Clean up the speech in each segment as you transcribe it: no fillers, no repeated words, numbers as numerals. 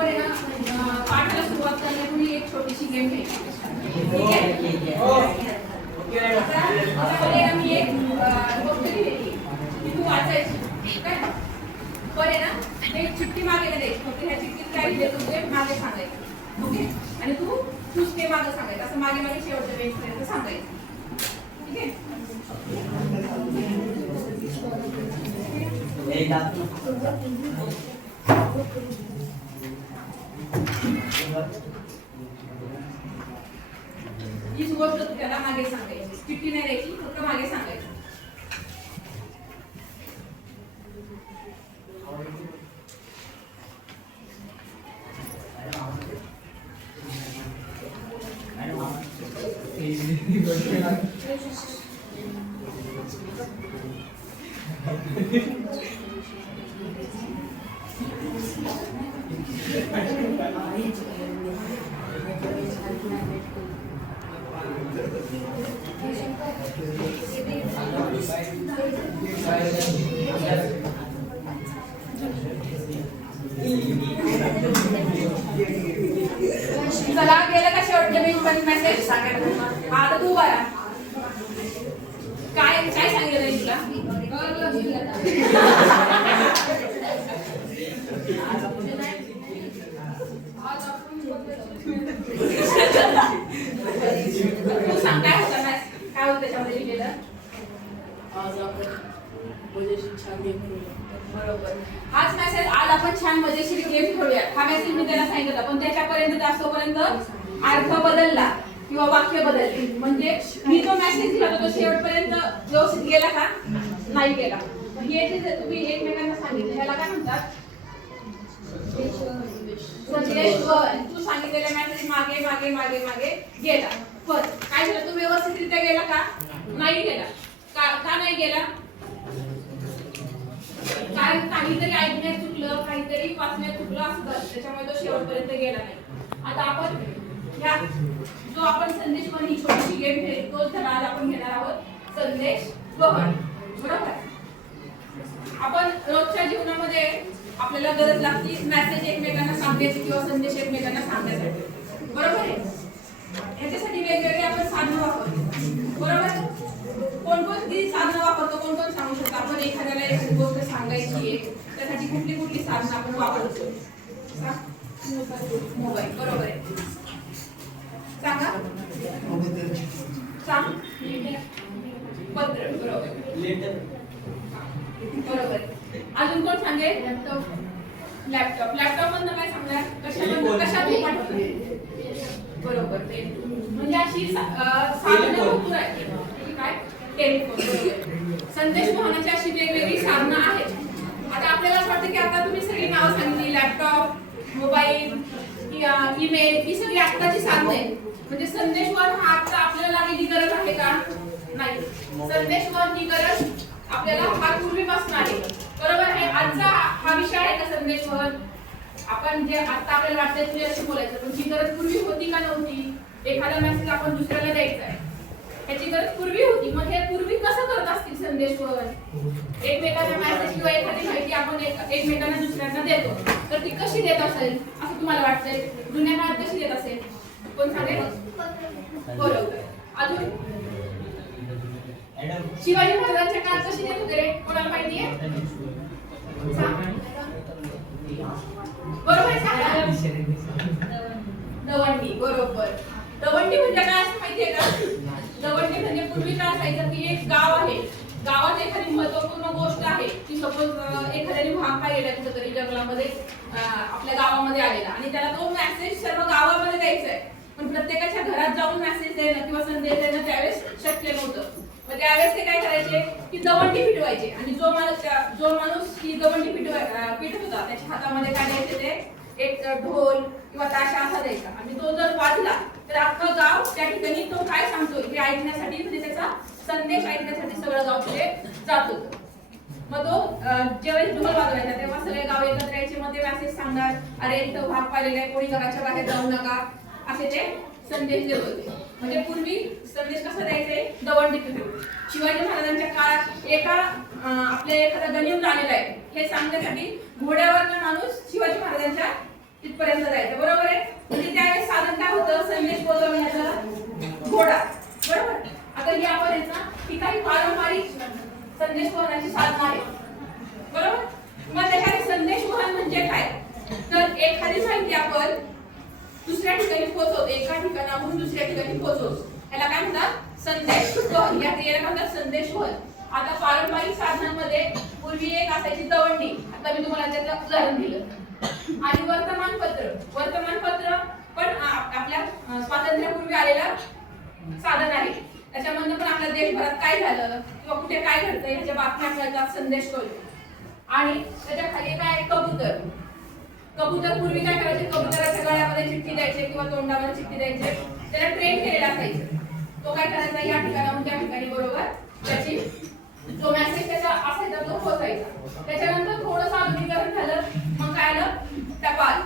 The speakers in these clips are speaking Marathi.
आपण आहे ना पाठाला सुरुवात करण्यापूर्वी एक छोटीशी गेम घ्यायची. ठीक आहे? मी एक गोष्ट लिहिली ती तू वाचायची. काय पण आहे ना ते चिठ्ठी मागे नाही द्यायची. फक्त ह्या चिठ्ठीत काय लिहिलं तुझे मागे सांगायचं. ओके? आणि तूच ते मागे सांगायचं. असं मागे मागे शेवटच्या बेंचपर्यंत सांगायचं. ठीक आहे? हीच गोष्ट त्याला मागे सांगायची. चिठ्ठी नाही द्यायची, फक्त मागे सांगायचं. चला गेलं का शेवटच्या बेंचमध्ये मेसेज सांगायला. आता तू बरा काय काय सांगितलं नाही तुला. तू सांग काय होतं ना काय होतं त्याच्यामध्ये लिहिलेलं. आज आपण मजेशीर छान गेम खेळूया. बरोबर. हाच मेसेज आज आपण छान मजेशीर गेम खेळूया. हा मेसेज मी त्याला सांगितलं पण त्याच्यापर्यंत जास्तपर्यंत अर्थ बदलला किंवा वाक्य बदलली. म्हणजे मी जो मेसेज दिला तो शेवटपर्यंत व्यवस्थित गेला का नाही गेला. हे जे तुम्ही एकमेकांना सांगितलं ह्याला काय म्हणतात. संदेश वन. तू सांगितलेला मेसेज मागे मागे मागे मागे गेला. पण काय झालं तू व्यवस्थितरित्या गेला का नाही गेला. का नाही गेला. कारण काहीतरी ऐकण्यात चुकलं काहीतरी वाचण्यात चुकलं असतं त्याच्यामुळे तो शेवटपर्यंत गेला नाही. आता आपण ह्या जो आपण संदेश वन ही छोटीशी गेम खेळली तोच धडा आज आपण घेणार आहोत. संदेश वहन. बरोबर. आपण रोजच्या जीवनामध्ये आपल्याला गरज लागते मेसेज एकमेकांना सांगण्याची किंवा संदेश एकमेकांना सांगण्यासाठी. बरोबर आहे. याच्यासाठी वेगवेगळे आपण साधनं वापरतो. बरोबर. कोणकोणती साधनं वापरतो कोण कोण सांगू शकतो. आपण एखाद्याला एखादी गोष्ट सांगायची आहे त्यासाठी कुठली कुठली साधनं आपण वापरतो. मोबाईल. बरोबर आहे. सांगा. सांग. पत्र. बरोबर. बरोबर. अजून कोण सांगेल. लॅपटॉप. लॅपटॉप मधनं काय सांगणार कशात पाठवणार. बरोबर. म्हणजे अशी साधनं भरपूर आहेत. काय टेलिफोन. संदेश वहनाची अशी वेगवेगळी साधनं आहेत. आता आपल्याला असं वाटतं की आता तुम्ही सगळी नावं सांगितली लॅपटॉप मोबाईल ईमेल ही सगळी आत्ताची साधनं आहेत. म्हणजे संदेश वहन हा आता आपल्याला लागलेली गरज आहे का नाही. संदेश वहन ही गरज आपल्याला फार पूर्वीपासून आहे. बरोबर आहे. आजचा हा विषय आहे का संदेश वहन. आपण जे आता आपल्याला वाटतंय तुझ्याशी बोलायचं पण ही गरज पूर्वी होती का नव्हती. एखादा मेसेज आपण दुसऱ्याला द्यायचा आहे ह्याची गरज पूर्वी होती. मग हे पूर्वी कसं करत असतील संदेश वहन. एकमेकांना मेसेज किंवा एखादी माहिती आपण एकमेकांना दुसऱ्यांना देतो तर ती कशी देत असेल असं तुम्हाला वाटतंय. जुन्या काळात कशी देत असेल कोण सांगेल. बरोबर. अजून शिवाजी महाराजांच्या काळात कशी देत होते रे कोणाला माहिती आहे. बरोबर आहे. दवंडी. बरोबर. दवंडी म्हणजे काय असं माहितीये का. दवंडी म्हणजे पूर्वी काय असायचं की एक गाव आहे गावात एखादी महत्त्वपूर्ण गोष्ट आहे की सपोज एखाद्याने भाग पाहिलेला कुठेतरी जंगलामध्ये आपल्या गावामध्ये आलेला आणि त्याला तो मेसेज सर्व गावामध्ये द्यायचा आहे. पण प्रत्येकाच्या घरात जाऊन मेसेज देणं किंवा संदेश देणं त्यावेळेस शक्य नव्हतं. मग त्यावेळेस ते काय करायचे की दवंडी पिटवायचे आणि जो माणूस ही दवंडी पिटत होता त्याच्या हातामध्ये काय द्यायचे ते एक ढोल किंवा ताशा असा द्यायचा आणि तो जर वाजला तर अख्खं गाव त्या ठिकाणी तो काय सांगतोय हे ऐकण्यासाठी म्हणजे त्याचा संदेश ऐकण्यासाठी सगळं गाव तिथे जात होतं. मग तो ज्यावेळेस ढोल वाजवायचा तेव्हा सगळे गाव एकत्र यायचे. मग ते मेसेज सांगणार अरे इथं भाग पाहिलेला आहे कोणी घराच्या बाहेर जाऊ नका असे ते संदेश देत होते. म्हणजे पूर्वी संदेश कसा द्यायचे दवंडी पिटवून. शिवाजी महाराजांच्या काळात आपल्या एखादा गनिम झालेला आहे हे सांगण्यासाठी घोड्यावरचा माणूस शिवाजी महाराजांच्या तिथपर्यंत जायचं, बरोबर आहे. म्हणजे त्यावेळेस साधन काय होतं, संदेश पोहोचवण्याचं घोडा, बरोबर. आता ही आपण आहेत ना ही काही पारंपरिक संदेश वहनाची साधनं आहेत, बरोबर. मग त्याच्यात संदेश वहन म्हणजे काय, तर एखादी माहिती आपण दुसऱ्या ठिकाणी पोहोचवतो, एका ठिकाणाहून दुसऱ्या ठिकाणी पोहोचवतो, याला काय म्हणतात, संदेश वहन. या क्रियेला म्हणतात संदेश वहन. आता पारंपरिक साधनांमध्ये पूर्वी एक असायची दवंडी, आता मी तुम्हाला त्याचं उदाहरण दिलं, आणि वर्तमानपत्र पण आपल्या स्वातंत्र्यापूर्वी आलेलं साधन आहे. त्याच्यामधनं पण आपल्या देशभरात काय झालं किंवा कुठे काय घडतंय ह्याच्या बातम्या कळतात, संदेश कळतो. आणि त्याच्या खाली काय, कबूतर पूर्वी काय करायचे, कबुतराच्या गळ्यामध्ये चिठ्ठी द्यायचे किंवा तोंडावर चिठ्ठी द्यायचे, त्याला ट्रेन केलेला असायचं. तो काय करायचा, या ठिकाणाहून त्या ठिकाणी बरोबर त्याची जो मेसेज त्याचा असायचा तो पोहोचायचा. त्याच्यानंतर थोडंसं आधुनिकीकरण झालं, मग काय आलं, टपाल.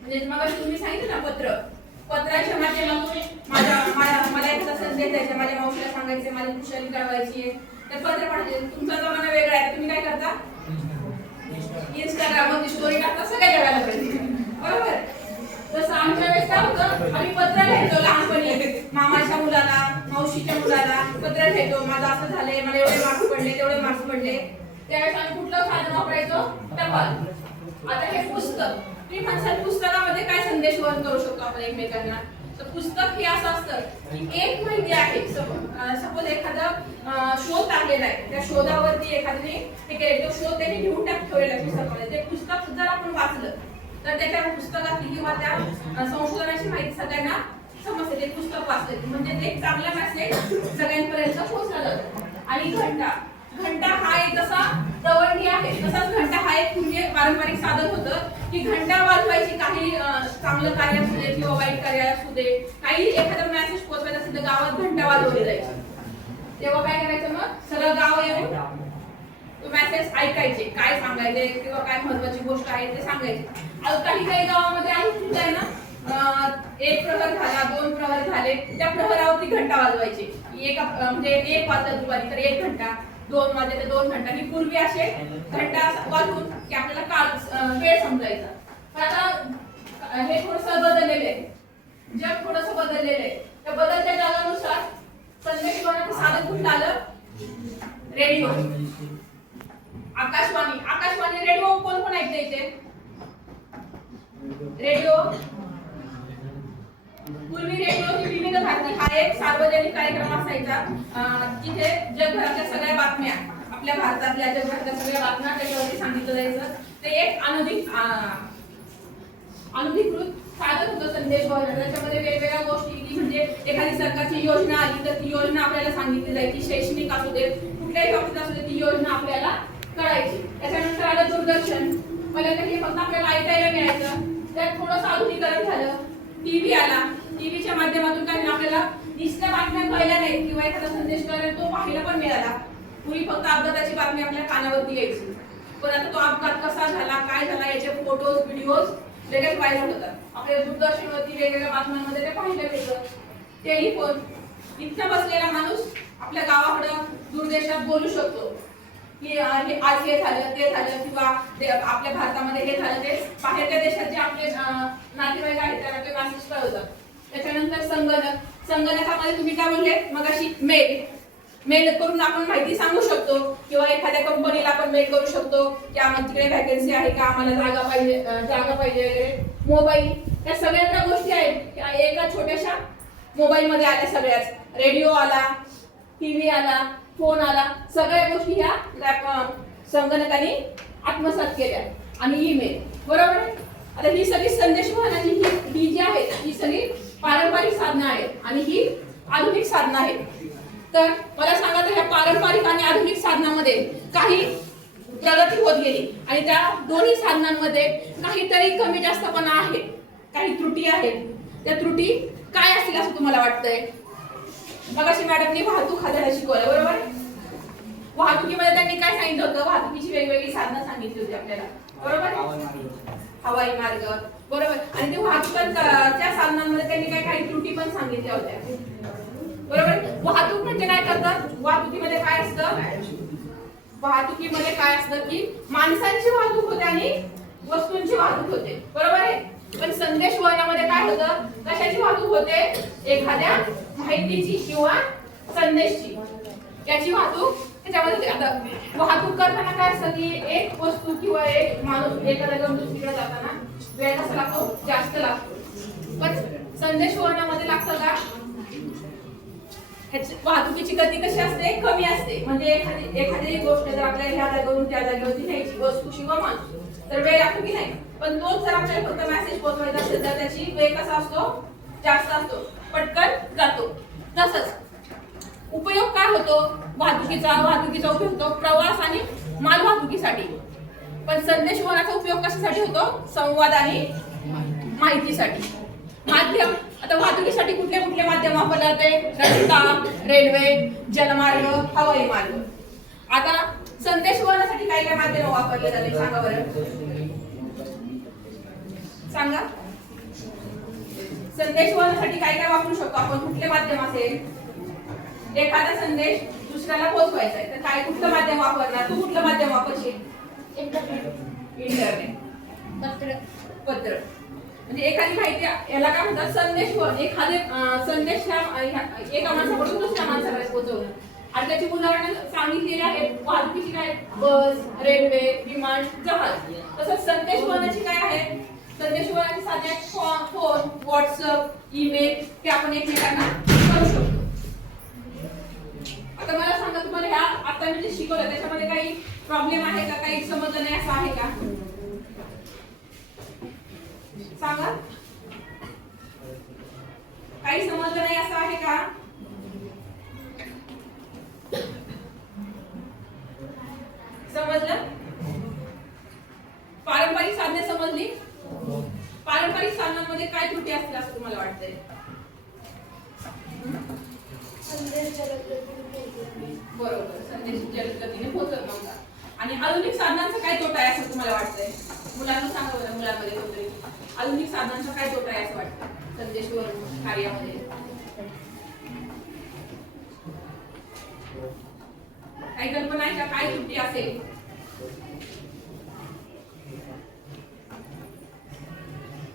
म्हणजे मग तुम्ही सांगितलं ना, पत्राच्या माध्यमातून मला एखादा संदेश द्यायचा, माझ्या मावशीला सांगायचे, माझी कुशली कळवायची, तर पत्र पाठवायचे. तुमचा जमाना वेगळा आहे, तुम्ही काय करता, इंस्टाग्रामवरती स्टोरी टाकता, सगळ्या जगाला पाहिजे, बरोबर. तसं आमच्या वेळेस काय होतं, आम्ही पत्र लिहायचो लहानपणी, मामाच्या मुलाला, मावशीच्या मुलाला पत्र लिहायचो, माझं असं झालंय, मला एवढे मार्क्स पडले, तेवढे मार्क्स पडले. त्यावेळेस आम्ही कुठलं साधन वापरायचो, टपाल. आता हे पुस्तक, तुम्ही म्हणसाल पुस्तकामध्ये काय संदेश वहन करू शकतो आपण एकमेकांना, तर पुस्तक हे असं असतं की एक माहिती आहे, सपोज एखादा शोध टाकलेला आहे, त्या शोधावरती एखाद्याने हे केले, तो शोध त्यांनी घेऊन ठेवलेला पुस्तकामध्ये, ते पुस्तक जर आपण वाचलं तर त्याच्या पुस्तकातली किंवा त्या संशोधनाची माहिती सगळ्यांना समजते, ते पुस्तक वाचलं म्हणजे ते चांगला मेसेज सगळ्यांपर्यंत पोहोचला जातो. आणि घंटा हा एक जसा दवंडी आहे, तसाच घंटा हा एक पूर्वी पारंपरिक साधन होतं की घंटा वाजवायची, काही चांगलं कार्य असू दे किंवा वाईट कार्य असू दे, काही एखादा मेसेज पोहोचवायचा असेल तर गावात घंटा वाजवली जायची. तेव्हा काय करायचं, मग सगळं गाव येऊन तो मेसेज ऐकायचे, काय सांगायचे किंवा काय महत्वाची गोष्ट आहे ते सांगायचे. काही गावामध्ये आहे ना, एक प्रहर झाला, 2 प्रहर झाले, त्या प्रहरावरती घंटा वाजवायची. म्हणजे 1 वाजता दुपारी तर 1 घंटा, 2 वाजले तर 2 घंटा. ही पूर्वी असे घंटा वाजवून की आपल्याला काळ वेळ समजायचा. पण आता हे थोडंसं बदललेलं आहे, जग थोडंसं बदललेलं आहे. त्या बदलत्या जगानुसार संदेश वहनाचं साधन कुठलं आलं, रेडिओ, आकाशवाणी, रेडिओ कोण ऐकतं इथे, रेडिओ. पूर्वी रेडिओची विविध भारती हा एक सार्वजनिक कार्यक्रम असायचा, जिथे जगभरातल्या सगळ्या बातम्या, आपल्या भारतातल्या जगभरातल्या सगळ्या बातम्या त्याच्यावरती सांगितलं जायचं. ते एक अनधिकृत साधन होतं संदेश वहन. त्याच्यामध्ये वेगवेगळ्या गोष्टी, म्हणजे एखादी सरकारची योजना आली तर ती योजना आपल्याला सांगितली जायची, शैक्षणिक असू दे, कुठल्याही बाबतीत असू दे, ती योजना आपल्याला कळायची. त्याच्यानंतर आलं दूरदर्शन, पहिल्यांदा हे फक्त आपल्याला ऐकायला मिळायचं, त्यात थोडंसं आधुनिकीकरण झालं. टीव्ही आला, टीव्हीच्या माध्यमातून काय आपल्याला नुसत्या बातम्या कळल्या नाहीत किंवा एखादा संदेश कळला तो पाहायला पण मिळाला. पूर्वी फक्त अपघाताची बातमी आपल्या कानावरती यायची, पण आता तो अपघात कसा झाला, काय झाला, याचे फोटोज, व्हिडिओज लगेच व्हायरल होतात. आपल्या दूरदर्शनवरती वेगवेगळ्या बातम्यांमध्ये ते पाहायला मिळतं. टेलिफोन, इथं बसलेला माणूस आपल्या गावाकडं दूरदेशात बोलू शकतो की आज हे झालं, ते झालं, किंवा आपल्या भारतामध्ये हे झालं, ते बाहेरच्या देशात जे आपले नातेवाईक आहेत त्यांना ते मेसेज कळवतात. त्याच्यानंतर संगणकामध्ये तुम्ही काय बोलले मगाशी, मेल करून आपण माहिती सांगू शकतो किंवा एखाद्या कंपनीला आपण मेल करू शकतो की आम्हाला तिकडे व्हॅकन्सी आहे का, आम्हाला जागा पाहिजे वगैरे. मोबाईल, या सगळ्या गोष्टी आहेत एका छोट्याशा मोबाईल मध्ये आल्या सगळ्याच. रेडिओ आला, टीव्ही आला, फोन आला, सगळ्या गोष्टी ह्या संगणकाने आत्मसात केल्या. आणि ईमेल, बरोबर. आता ही सगळी संदेश वहनाची ही जी आहेत ही सगळी पारंपरिक साधनं आहेत आणि ही आधुनिक साधनं आहेत. तर मला सांगा, तर ह्या पारंपरिक आणि आधुनिक साधनांमध्ये काही प्रगती होत गेली आणि त्या दोन्ही साधनांमध्ये काहीतरी कमी जास्तपणा आहे, काही त्रुटी आहेत. त्या त्रुटी काय असतील असं तुम्हाला वाटतंय? मगाशी मॅडमनी वाहतूक हाताळायला शिकवलं, बरोबर. वाहतुकीमध्ये त्यांनी काय सांगितलं होतं, वाहतुकीची वेगवेगळी साधनं सांगितली होती आपल्याला, बरोबर. हवाई मार्ग, बरोबर. आणि ते वाहतुकीच्या साधनांमध्ये त्यांनी काही त्रुटी पण सांगितल्या होत्या, बरोबर. वाहतूक म्हणजे काय करतात, वाहतुकीमध्ये काय असतं, वाहतुकीमध्ये काय असतं की माणसांची वाहतूक होते आणि वस्तूंची वाहतूक होते, बरोबर आहे. पण संदेश वहनामध्ये काय होतं, कशाची वाहतूक होते, एखाद्या माहितीची किंवा संदेशची, याची वाहतूक त्याच्यामध्ये होते. आता वाहतूक करताना काय असतं की एक वस्तू किंवा एक माणूस एका जागेवरून दुसरीकडे जाताना वेळ कसा लागतो, जास्त लागतो. पण संदेश वहनामध्ये लागतं का, वाहतुकीची गती कशी असते, कमी असते. म्हणजे एखादी गोष्ट जर आपल्याला ह्या जागेवरून त्या जागेवरती न्यायची, वस्तू किंवा माणूस, तर वेळ लागतो की नाही. पण तोच जर आपल्याला फक्त मेसेज पोहोचवायचा असेल तर त्याची वेळ कसा असतो, जास्त असतो, पटकन जातो. तसंच उपयोग काय होतो वाहतुकीचा उपयोग होतो प्रवास आणि माल वाहतुकीसाठी. पण संदेश वहनाचा उपयोग कशासाठी होतो, संवाद आणि माहितीसाठी. माध्यम, आता वाहतुकीसाठी कुठले कुठले माध्यम वापरले जाते, रस्ता, रेल्वे, जलमार्ग, हवाई मार्ग. आता संदेश वहनासाठी काय काय माध्यम वापरले जाते सांगा बरं, सांगा. संदेश वहनासाठी काय काय वापरू शकतो आपण, कुठले माध्यम असेल. एखादा संदेश दुसऱ्याला पोहोचवायचा आहे तर काय, कुठलं माध्यम वापरणार, तू कुठलं माध्यम वापरशील, इंटरनेट, पत्र. म्हणजे एखादी माहिती, याला काय म्हणतात संदेश वहन. एखादे संदेश एका माणसाकडून दुसऱ्या माणसाकडे पोहोचवणं. आणि त्याची उदाहरणं सांगितलेली आहेत वाहतुकीची, काय, बस, रेल्वे, विमान, जहाज. तसंच संदेश वहनाची काय आहे, संदेश वहनाची साधने फोन, व्हॉट्सअप, ईमेल, ते आपण एकमेकांना करू शकतो. आता मला सांगा, तुम्हाला ह्या आता मी जे शिकवलं त्याच्यामध्ये काही प्रॉब्लेम आहे का, काही समजलं नाही असं आहे का, सांगा. काही समजलं नाही असं आहे का, समजलं. पारंपरिक साधने समजली. पारंपरिक साधनांमध्ये काय त्रुटी असतील असं तुम्हाला वाटतंय, बरोबर, संदेश जलद गतीने पोहोचत नव्हता. आणि आधुनिक साधनांचा काय तोटा आहे असं तुम्हाला वाटतंय, मुलांना सांगा बरं, मुलांमध्ये कोणतरी आधुनिक साधनांचा काय तोटा आहे असं वाटतं संदेश वहन कार्यामध्ये, काही कल्पना आहे का, काय त्रुटी असेल.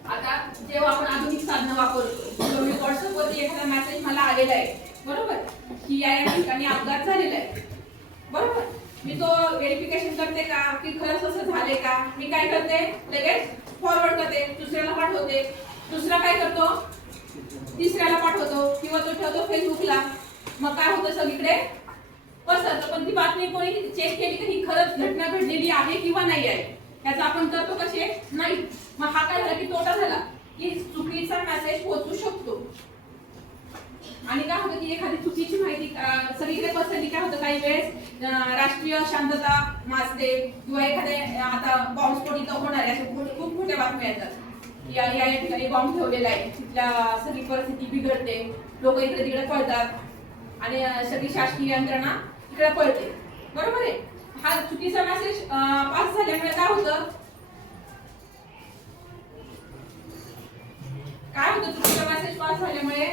आता जेव्हा आपण आधुनिक साधनं वापरतो, व्हॉट्सअप वरती एखादा मेसेज मला आलेला आहे, बरोबर, की या ठिकाणी अपघात झालेला आहे, बरोबर, मी तो व्हेरिफिकेशन करते का की खरंच असं झाले का, मी काय करते, लगेच फॉरवर्ड करते, दुसऱ्याला पाठवते, दुसरा काय करतो, तिसऱ्याला पाठवतो किंवा तो ठेवतो फेसबुकला. मग काय होतं, सगळीकडे पसरतं. पण ती बातमी कोणी चेक केली की ही खरंच घटना घडलेली आहे किंवा नाही आहे, याचा आपण करतो कसे, नाही. मग हा काय झाला की तोटा झाला, की चुकीचा मेसेज पोहोचू शकतो. आणि काय होतं की एखादी चुकीची माहिती सगळीकडे पसरली, काय होतं काही वेळेस राष्ट्रीय शांतता माजते किंवा एखाद्या आता बॉम्बस्फोट इथं होणार आहे, अशा खूप मोठ्या बातम्या येतात. या ठिकाणी बॉम्ब ठेवलेला आहे, तिथल्या सगळी परिस्थिती बिघडते, लोक इकडे तिकडे पळतात आणि सगळी शासकीय यंत्रणा इकडे पळते, बरोबर आहे. हा चुकीचा मेसेज पास झाल्यामुळे काय होतं, चुकीचा मेसेज पास झाल्यामुळे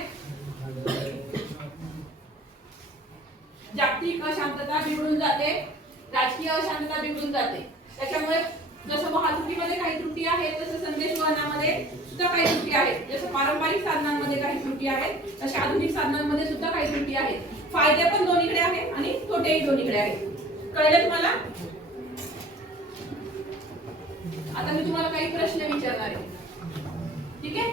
जागतिक अशांतता बिघडून जाते, राजकीय अशांतता बिघडून जाते. त्याच्यामुळे जसं वाहतुकीमध्ये काही त्रुटी आहेत तसं संदेश वहनामध्ये सुद्धा काही त्रुटी आहेत. जसं पारंपरिक साधनांमध्ये काही त्रुटी आहेत तशा आधुनिक साधनांमध्ये सुद्धा काही त्रुटी आहेत. फायदे पण दोन्हीकडे आहेत आणि तोटेही दोन्हीकडे आहेत. कळलं तुम्हाला? आता मी तुम्हाला काही प्रश्न विचारणार आहे, ठीक आहे?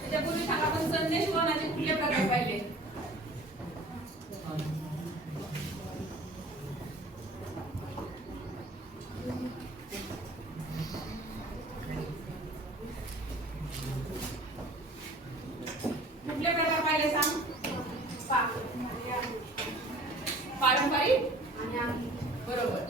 त्याच्यापूर्वी सांगा, आपण संदेश वहनाचे कुठले प्रकार पाहिले? कुठले प्रकार पाहिले सांग? पारंपरिक आणि बरोबर.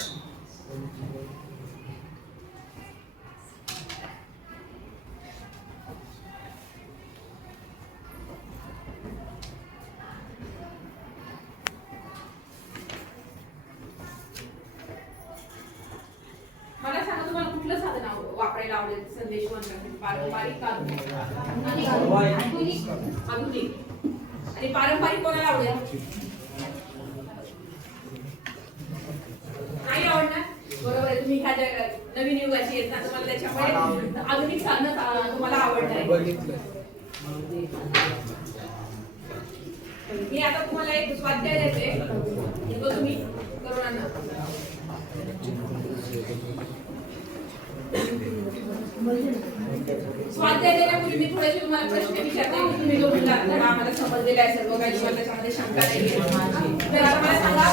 मला सांगा, तुम्हाला कुठलं साधन वापरायला आवडेल संदेश वहनासाठी? पारंपरिक का आधुनिक? आणि पारंपरिक कोणाला आवडेल? नाही आवडणार? तुम्ही ह्या नवीन युगाची आहेत ना, तुम्हाला त्याच्यामुळे आधुनिक साधनं तुम्हाला आवडणार. मी आता तुम्हाला एक स्वाध्याय देते, तो तुम्ही करून आणा. स्वाध्याय देण्यापूर्वी मी थोडेसे तुम्हाला प्रश्न विचारते. तुम्ही जो म्हणला धडा आम्हाला समजलेला आहे सर्व काही, किंवा त्याच्यामध्ये शंका नाही. तर आता मला सांगा,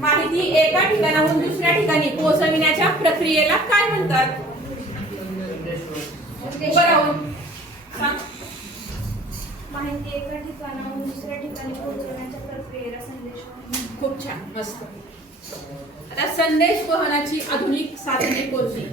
माहिती एका ठिकाणाहून दुसऱ्या ठिकाणी पोहोचविण्याच्या प्रक्रियेला काय म्हणतात? उभं राहून सांग. माहिती एका ठिकाणाहून दुसऱ्या ठिकाणी पोहोचवण्याच्या प्रक्रियेला संदेश म्हणतात. खूप छान, मस्त. आता संदेश वहनाची आधुनिक साधने कोणती?